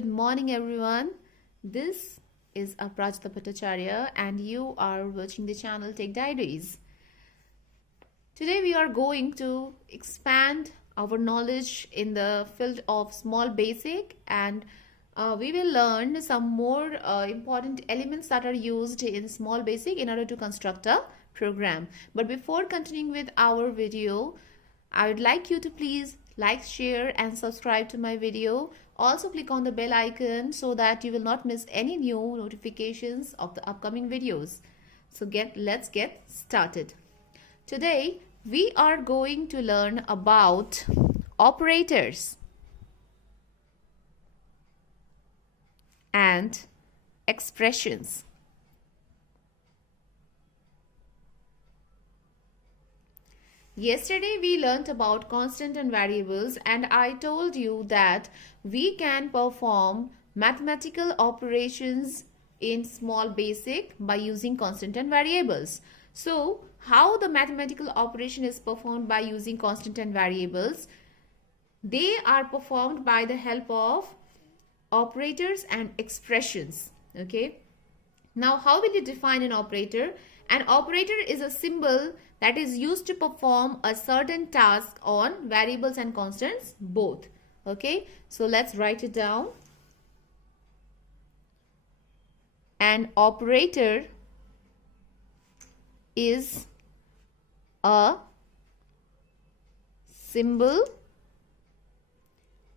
Good morning, everyone. This is Aprajita Bhattacharya, and you are watching the channel Take Diaries. Today, we are going to expand our knowledge in the field of small basic, and we will learn some more important elements that are used in small basic in order to construct a program. But before continuing with our video, I would like you to please like, share and subscribe to my video. Also click on the bell icon so that you will not miss any new notifications of the upcoming videos. So let's get started. Today we are going to learn about operators and expressions. Yesterday we learnt about constant and variables, and I told you that we can perform mathematical operations in small basic by using constant and variables. So how the mathematical operation is performed by using constant and variables? They are performed by the help of operators and expressions. Okay. Now how will you define an operator? An operator is a symbol that is used to perform a certain task on variables and constants both. Okay, so let's write it down. An operator is a symbol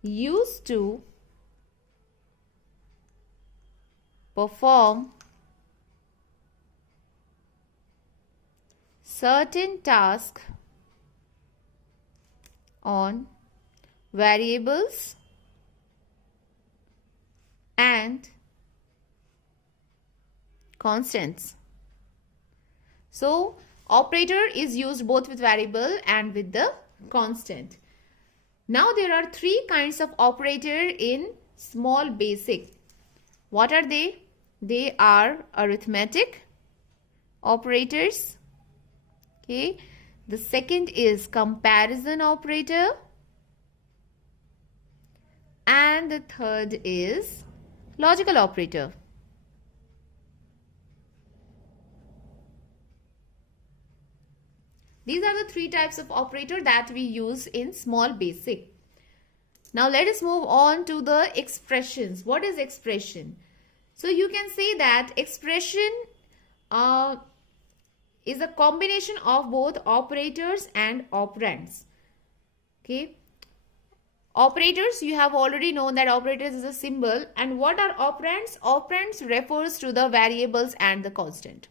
used to perform certain task on variables and constants. So operator is used both with variable and with the constant. Now there are three kinds of operator in small basic. What are they? They are arithmetic operators. Okay, the second is comparison operator, and the third is logical operator. These are the three types of operator that we use in small basic. Now let us move on to the expressions. What is expression? So you can say that expression is a combination of both operators and operands. Okay. Operators, you have already known that operators is a symbol. And what are operands? Operands refers to the variables and the constant.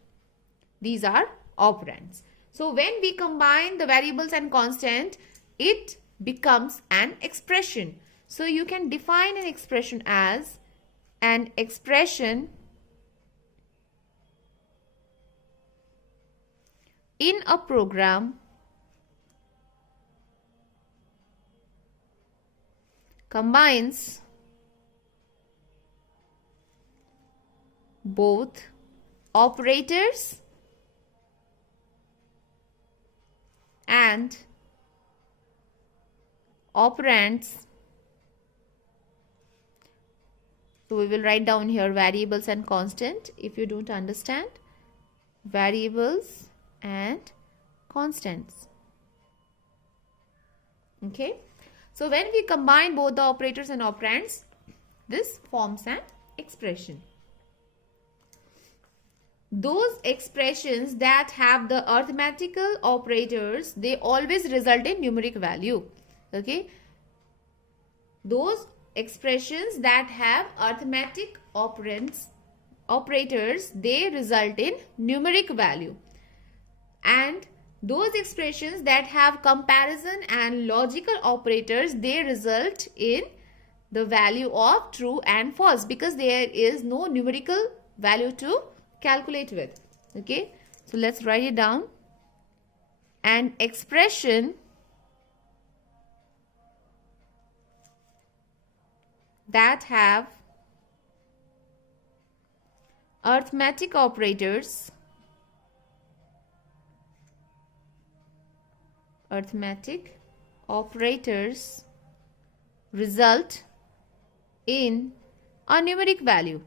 These are operands. So when we combine the variables and constant, it becomes an expression. So you can define an expression as an expression in a program combines both operators and operands. So we will write down here variables and constant if you don't understand. Variables and constants. Okay, so when we combine both the operators and operands, this forms an expression. Those expressions that have the arithmetical operators, they always result in numeric value. Okay, those expressions that have arithmetic operators, they result in numeric value. And those expressions that have comparison and logical operators, they result in the value of true and false because there is no numerical value to calculate with. Okay, so let's write it down. An expression that have arithmetic operators result in a numeric value,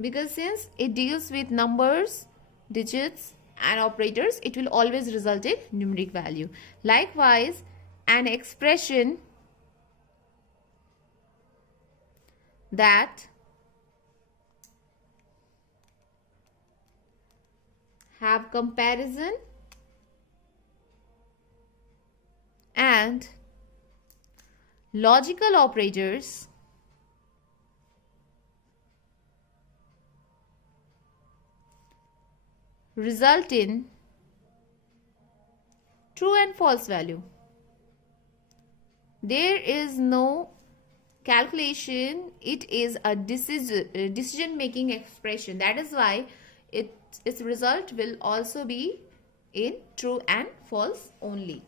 because since it deals with numbers, digits and operators, it will always result in numeric value. Likewise, an expression that have comparison and logical operators result in true and false value. There is no calculation, it is a decision making expression. That is why its result will also be in true and false only.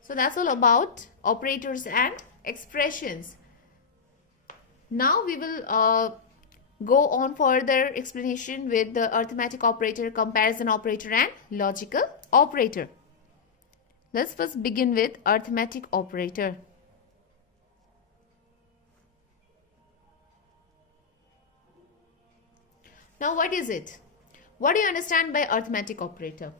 So that's all about operators and expressions. Now we will go on further explanation with the arithmetic operator, comparison operator and logical operator. Let's first begin with arithmetic operator. Now what is it? What do you understand by arithmetic operator?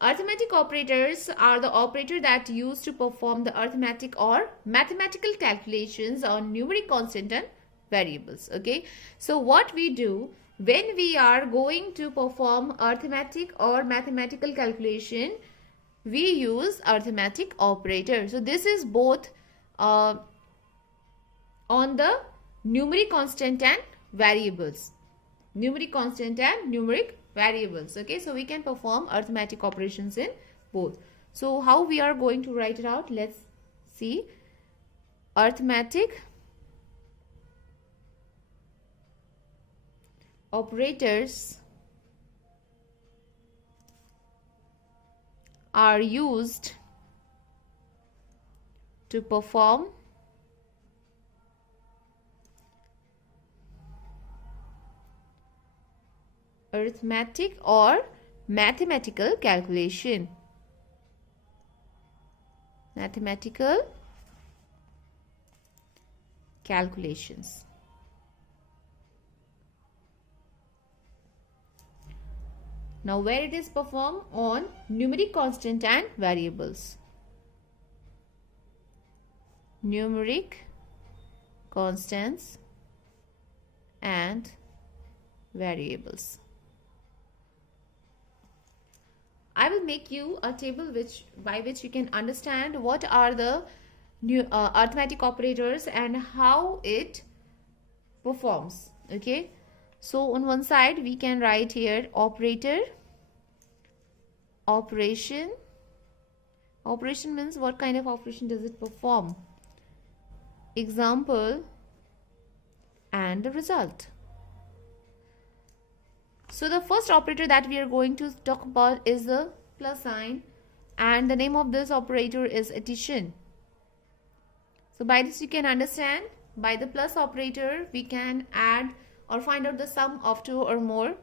Arithmetic operators are the operator that used to perform the arithmetic or mathematical calculations on numeric constant and variables. Okay, so what we do when we are going to perform arithmetic or mathematical calculation, we use arithmetic operator. So this is both on the numeric constant and variables. Numeric constant and numeric variables. Okay, so we can perform arithmetic operations in both. So how we are going to write it out? Let's see. Arithmetic operators are used to perform arithmetic or mathematical calculation. Mathematical calculations. Now where it is performed? On numeric constant and variables. Numeric constants and variables. I will make you a table by which you can understand what are the new arithmetic operators and how it performs. Okay, so on one side we can write here operator, operation. Operation means what kind of operation does it perform, example, and the result. So the first operator that we are going to talk about is the plus sign, and the name of this operator is addition. So by this you can understand, by the plus operator we can add or find out the sum of two or more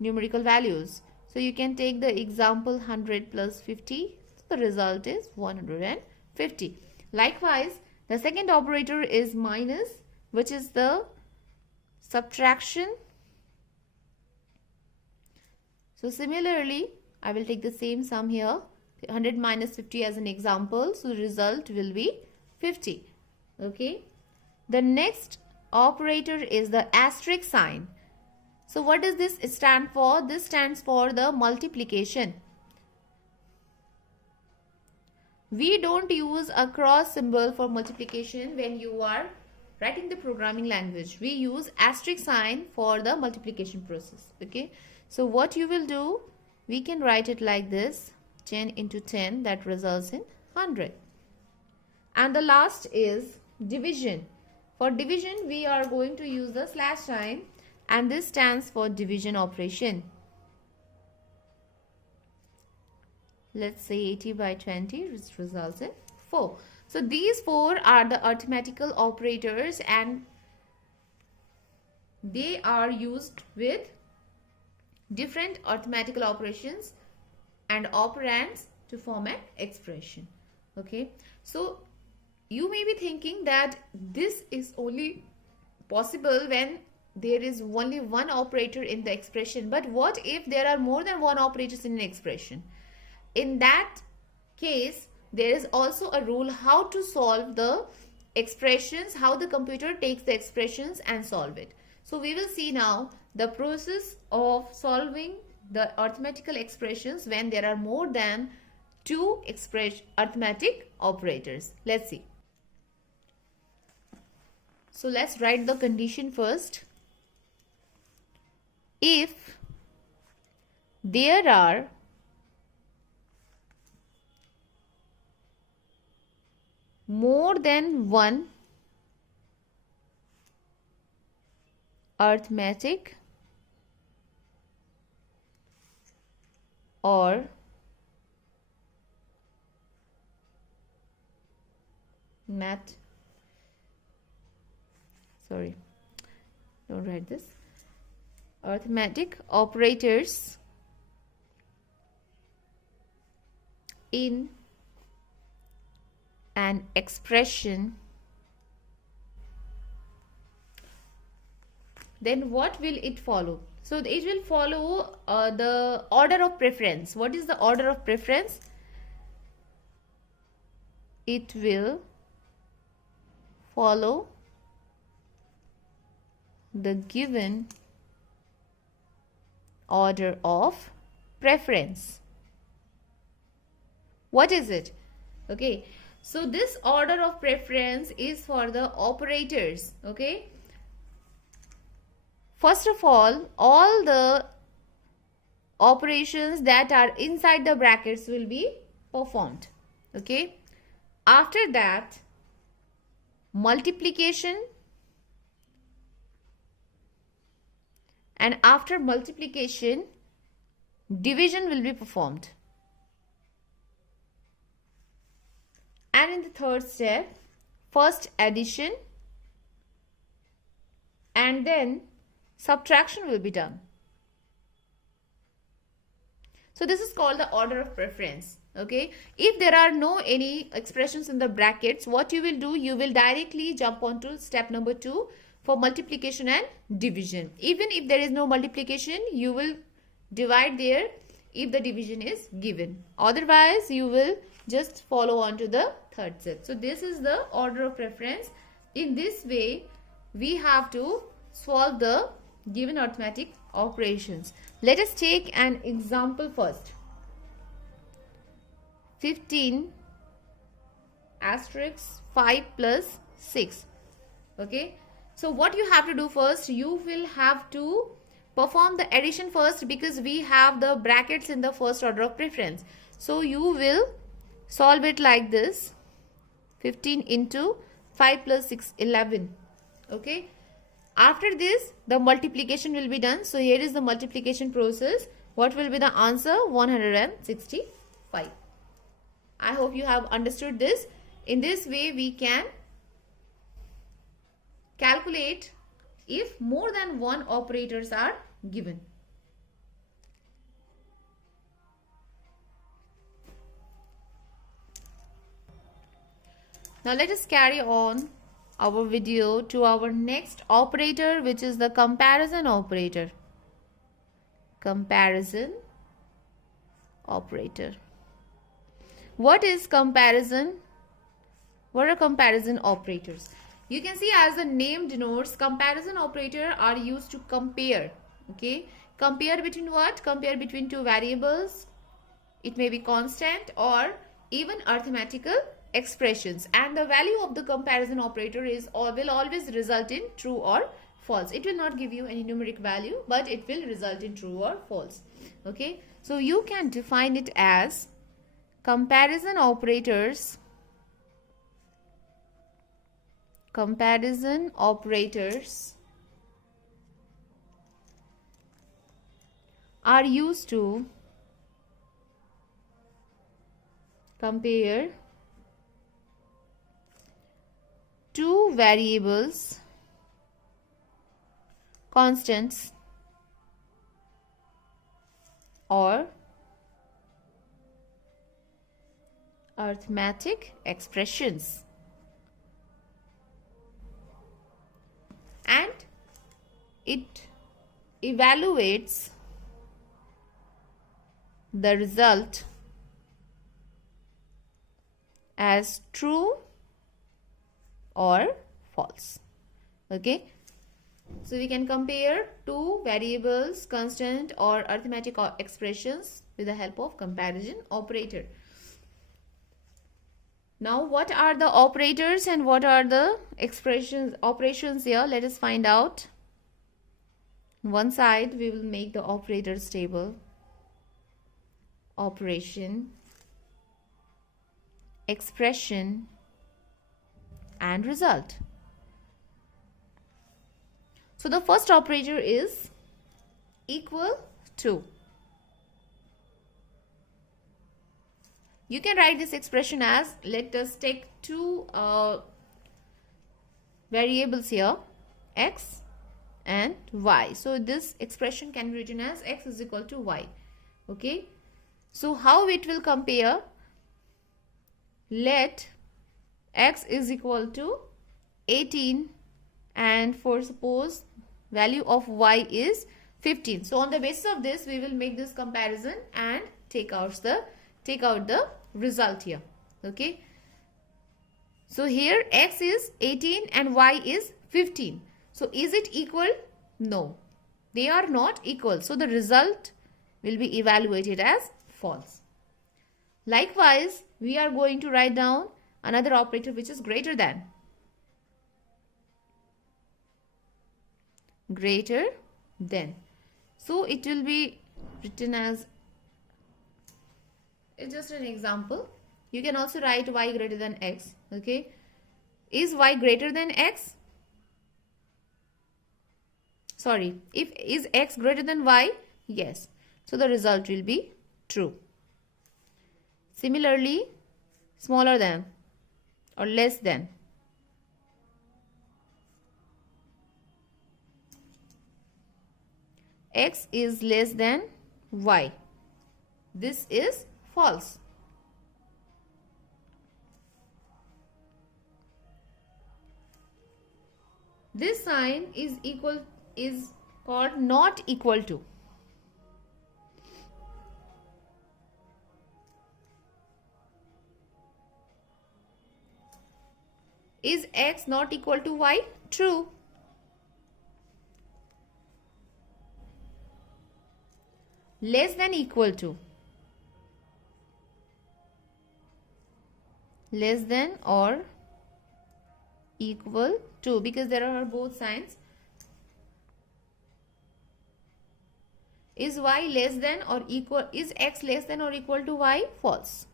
numerical values. So you can take the example 100 plus 50. So the result is 150. Likewise, the second operator is minus, which is the subtraction. So similarly, I will take the same sum here, 100 minus 50 as an example. So the result will be 50. Okay. The next operator is the asterisk sign. So what does this stand for? This stands for the multiplication. We don't use a cross symbol for multiplication when you are writing the programming language. We use asterisk sign for the multiplication process. Okay. So what you will do, we can write it like this, 10 into 10, that results in 100. And the last is division. For division, we are going to use the slash sign, and this stands for division operation. Let's say 80 by 20, which results in 4. So these four are the arithmetical operators, and they are used with different arithmetical operations and operands to form an expression. Okay, so you may be thinking that this is only possible when there is only one operator in the expression. But what if there are more than one operators in an expression? In that case, there is also a rule how to solve the expressions, how the computer takes the expressions and solve it. So we will see now the process of solving the arithmetical expressions when there are more than two arithmetic operators. Let's see. So let's write the condition first. If there are more than one arithmetic or don't write this, arithmetic operators in an expression, then what will it follow? So it will follow the order of preference. What is the order of preference? It will follow the given order of preference. What is it? Okay, so this order of preference is for the operators. Okay, first of all the operations that are inside the brackets will be performed. Okay, after that, multiplication, and after multiplication, division will be performed. And in the third step, first addition and then subtraction will be done. So this is called the order of preference. Okay, if there are no any expressions in the brackets, what you will do, you will directly jump onto step number 2 for multiplication and division. Even if there is no multiplication, you will divide there if the division is given. Otherwise, you will just follow on to the third step. So this is the order of preference. In this way, we have to solve the given arithmetic operations. Let us take an example first. 15 asterisk 5 plus 6. Okay, so what you have to do first, you will have to perform the addition first because we have the brackets in the first order of preference. So you will solve it like this: 15 into 5 plus 6, 11. Okay, after this the multiplication will be done. So here is the multiplication process. What will be the answer? 165. I hope you have understood this. In this way, we can calculate if more than one operators are given. Now let us carry on our video to our next operator, which is the comparison operator. Comparison operator. What is comparison? What are comparison operators? You can see, as the name denotes, comparison operator are used to compare. Okay, compare between what? Compare between two variables. It may be constant or even arithmetical expressions, and the value of the comparison operator is or will always result in true or false. It will not give you any numeric value, but it will result in true or false. Okay, so you can define it as comparison operators. Comparison operators are used to compare two variables, constants, or arithmetic expressions. it evaluates the result as true or false. Okay, so we can compare two variables, constant or arithmetic expressions with the help of comparison operator. Now, what are the operators and what are the operations here? Let us find out. One side we will make the operators table. Operation, expression, and result. So the first operator is equal to. You can write this expression as, let us take two variables here, x and y. So this expression can be written as x is equal to y. Okay. So how it will compare? Let x is equal to 18 and for suppose value of y is 15. So on the basis of this we will make this comparison and take out the result here. Okay. So here x is 18 and y is 15. So is it equal? No. They are not equal. So the result will be evaluated as false. Likewise, we are going to write down another operator which is greater than. Greater than. So it will be written as, it's just an example. You can also write y greater than x. Okay. Is y greater than x? Sorry. Is x greater than y? Yes. So the result will be true. Similarly, smaller than or less than. X is less than y. This is false. This sign is called not equal to. Is x not equal to y? True. Less than equal to. Less than or equal to, because there are both signs. Is y less than or equal? Is x less than or equal to y? False.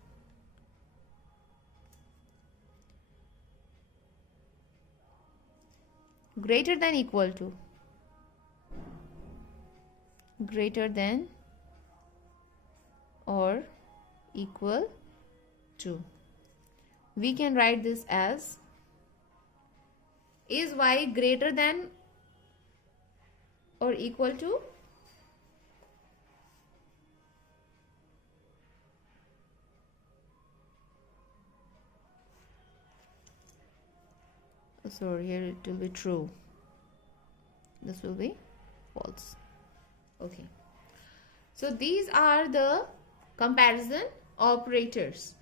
Greater than equal to. Greater than or equal to. We can write this as, is y greater than or equal to? Sorry, here it will be true. This will be false. Okay. So these are the comparison operators.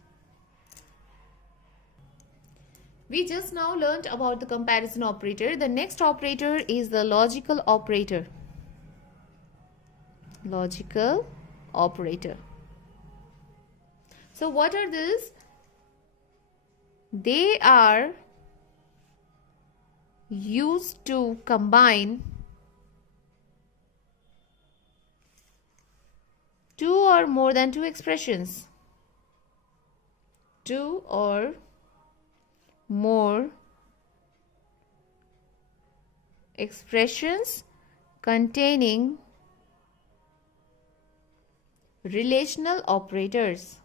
We just now learned about the comparison operator. The next operator is the logical operator. Logical operator. So what are these? They are used to combine two or more than two expressions. Two or more expressions containing relational operators.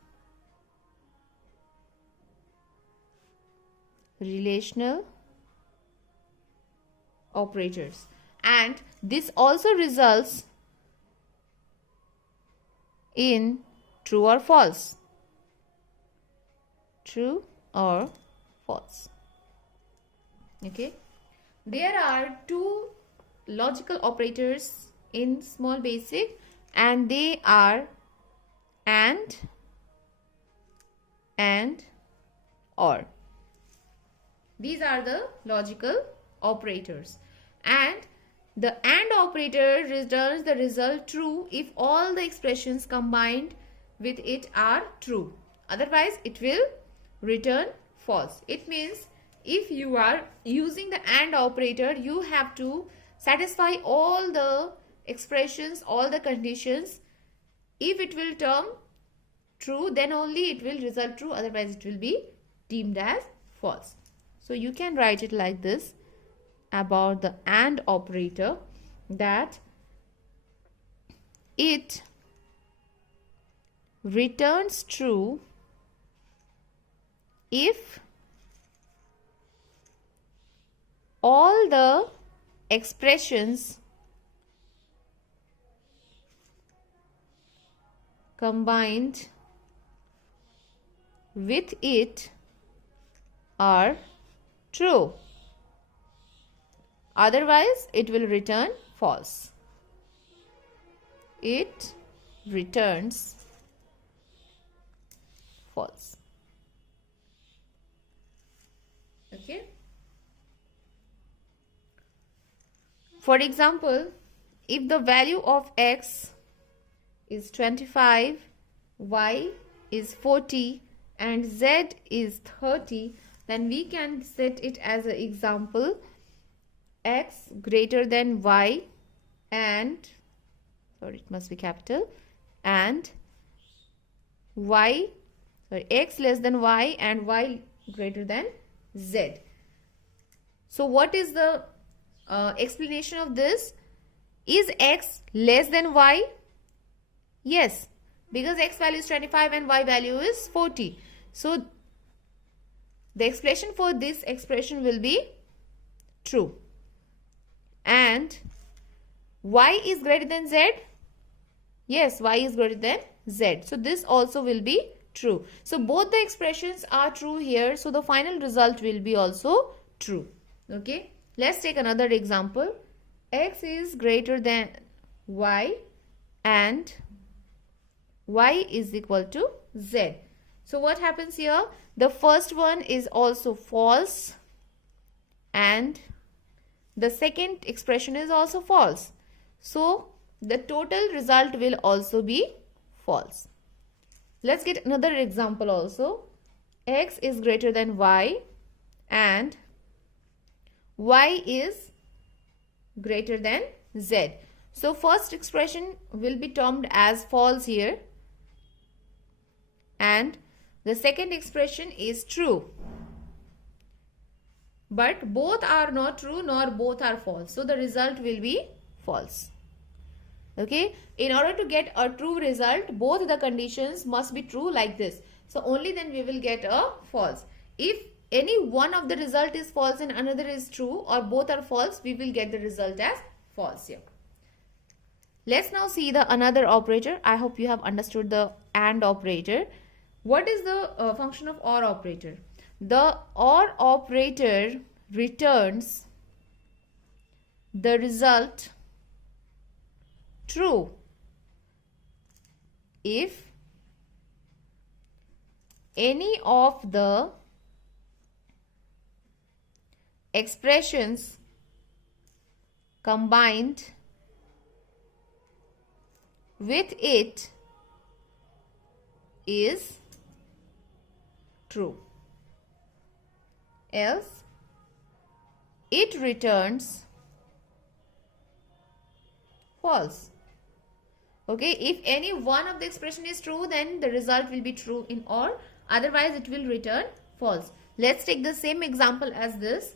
Relational operators. And this also results in true or false. True or false. Okay. There are two logical operators in small basic, and they are and or. These are the logical operators. And the AND operator returns the result true if all the expressions combined with it are true. Otherwise, it will return false. It means if you are using the AND operator, you have to satisfy all the expressions, all the conditions. If it will turn true, then only it will result true. Otherwise, it will be deemed as false. So you can write it like this about the AND operator, that it returns true if all the expressions combined with it are true. Otherwise, it will return false. It returns false. Okay. For example, if the value of x is 25, y is 40 and z is 30, then we can set it as an example: x greater than y and, sorry, it must be capital, and x less than y and y greater than z. So what is the explanation of this? Is x less than y? Yes, because x value is 25 and y value is 40. So the expression for this expression will be true. And y is greater than z? Yes, y is greater than z. So this also will be true. So both the expressions are true here. So the final result will be also true. Okay. Let's take another example. X is greater than y and y is equal to z. So what happens here? The first one is also false and the second expression is also false. So the total result will also be false. Let's get another example also. X is greater than y and y is greater than z. So first expression will be termed as false here and the second expression is true. But both are not true nor both are false. So the result will be false. Okay. In order to get a true result, both the conditions must be true like this. So only then we will get a false. If any one of the result is false and another is true, or both are false, we will get the result as false here. Let's now see the another operator. I hope you have understood the AND operator. What is the function of OR operator? The OR operator returns the result true if any of the expressions combined with it is true. Else it returns false. Okay, if any one of the expression is true, then the result will be true in OR. Otherwise, it will return false. Let's take the same example as this.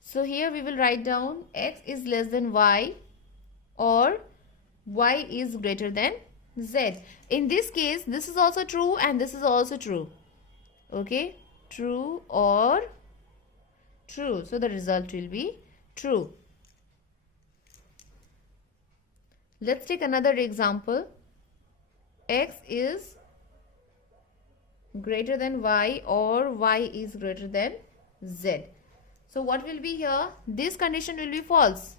So here we will write down x is less than y or y is greater than z. In this case, this is also true and this is also true. Okay, true or true. So the result will be true. Let's take another example. X is greater than y or y is greater than z. So what will be here? This condition will be false,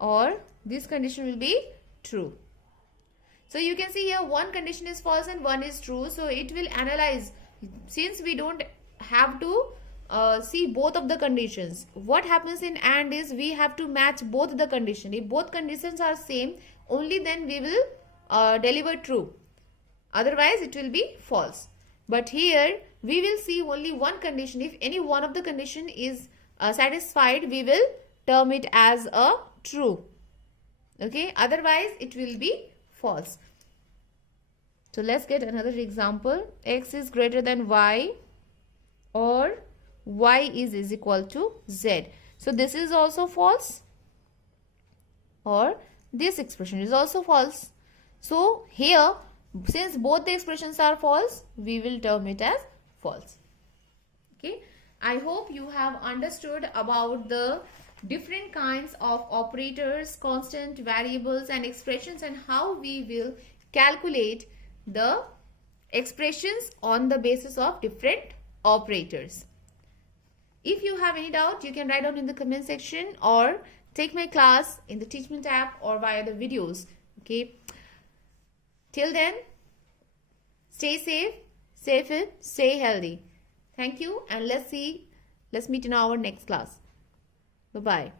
or this condition will be true. So you can see here one condition is false and one is true. So it will analyze, since we don't have to see both of the conditions. What happens in AND is we have to match both the conditions. If both conditions are same, only then we will deliver true. Otherwise it will be false. But here we will see only one condition. If any one of the condition is satisfied, we will term it as a true. Okay, otherwise it will be false. So let's get another example. X is greater than y, or y is equal to z. So this is also false, or this expression is also false. So here, since both the expressions are false, we will term it as false. Okay, I hope you have understood about the different kinds of operators, constant, variables and expressions, and how we will calculate the expressions on the basis of different operators. If you have any doubt, you can write down in the comment section or take my class in the Teachment app or via the videos. Okay. Till then, stay safe, stay healthy. Thank you, and let's meet in our next class. Bye-bye.